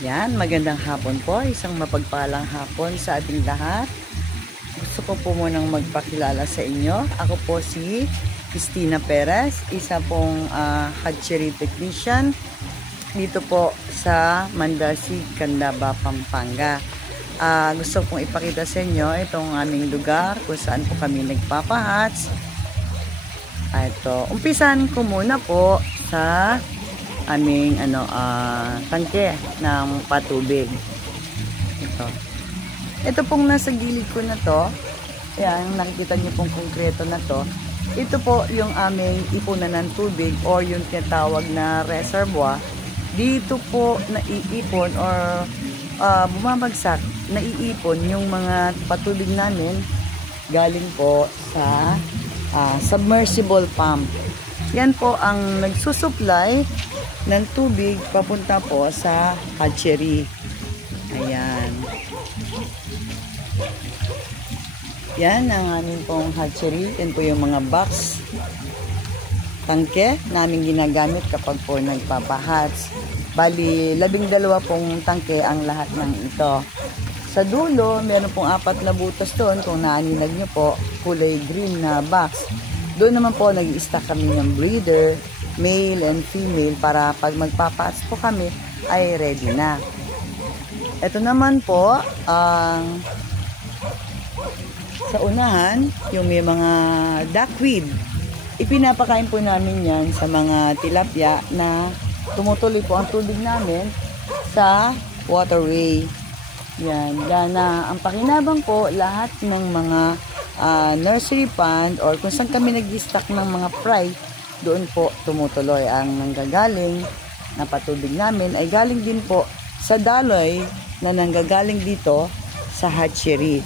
Yan, magandang hapon po. Isang mapagpalang hapon sa ating lahat. Gusto ko po munang magpakilala sa inyo. Ako po si Cristina Perez, isa pong hatchery technician dito po sa Mandasig, Candaba, Pampanga. Gusto kong ipakita sa inyo itong aming lugar kung saan po kami nagpapahatch. Ito, umpisan ko muna po sa aming tangke ng patubig. Ito pong nasa gilid ko na to, ayan, nakikita niyo pong konkreto na to. Ito po yung aming ipunan ng tubig or yung tinatawag na reservoir. Dito po naiipon or bumabagsak, naiipon yung mga patubig namin galing po sa submersible pump. Yan po ang nagsusupply ng tubig papunta po sa hatchery. Ayan. Yan ang aming pong hatchery. Yan po yung mga box tangke namin ginagamit kapag po nagpapahatch. Bali, 12 pong tangke ang lahat ng ito. Sa dulo, meron pong 4 na butas doon. Kung naaninag nyo po, kulay green na box. Doon naman po nag-i-stack kami ng breeder, male and female, para pag magpapahatch po kami ay ready na. Ito naman po ang sa unahan, yung may mga duckweed. Ipinapakain po namin yan sa mga tilapia na tumutuloy po ang tubig namin sa waterway. Yan. Na ang pakinabang po, lahat ng mga nursery pond or kung saan kami nag-stock ng mga fry, doon po tumutuloy. Ang nanggagaling na patubig namin ay galing din po sa daloy na nanggagaling dito sa hatchery.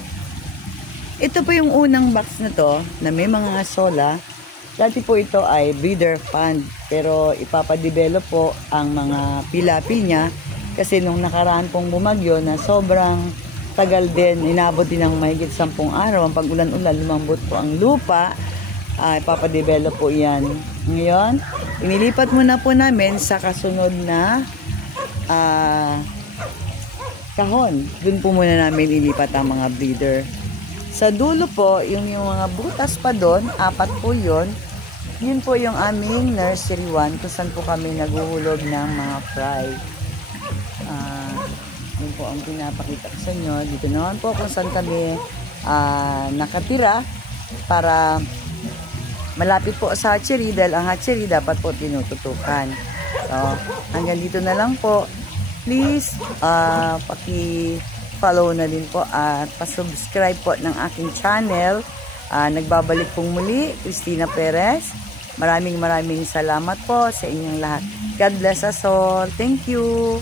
Ito po yung unang box na to na may mga asola. Dati po ito ay breeder pond, pero ipapadevelop po ang mga pilapil niya kasi nung nakaraan pong bumagyo na sobrang tagal din, inabot din ng mahigit 10 araw. Ang pag-ulan-ulan, lumambot po ang lupa. Ipapadevelop po yan. Ngayon, inilipat muna po namin sa kasunod na kahon. Doon po muna namin ilipat ang mga breeder. Sa dulo po, yung mga butas pa doon, 4 po yun. Yun po yung aming nursery 1 kung saan po kami naguhulog ng mga fry. Yun po ang pinapakita ko sa inyo. Dito naman po kung saan kami nakatira para malapit po sa hatchery, dahil ang hatchery dapat po tinututukan. So, hanggang dito na lang po. Please, paki-follow na din po at pa-subscribe po ng aking channel. Nagbabalik pong muli, Cristina Perez. Maraming salamat po sa inyong lahat. God bless us all. Thank you.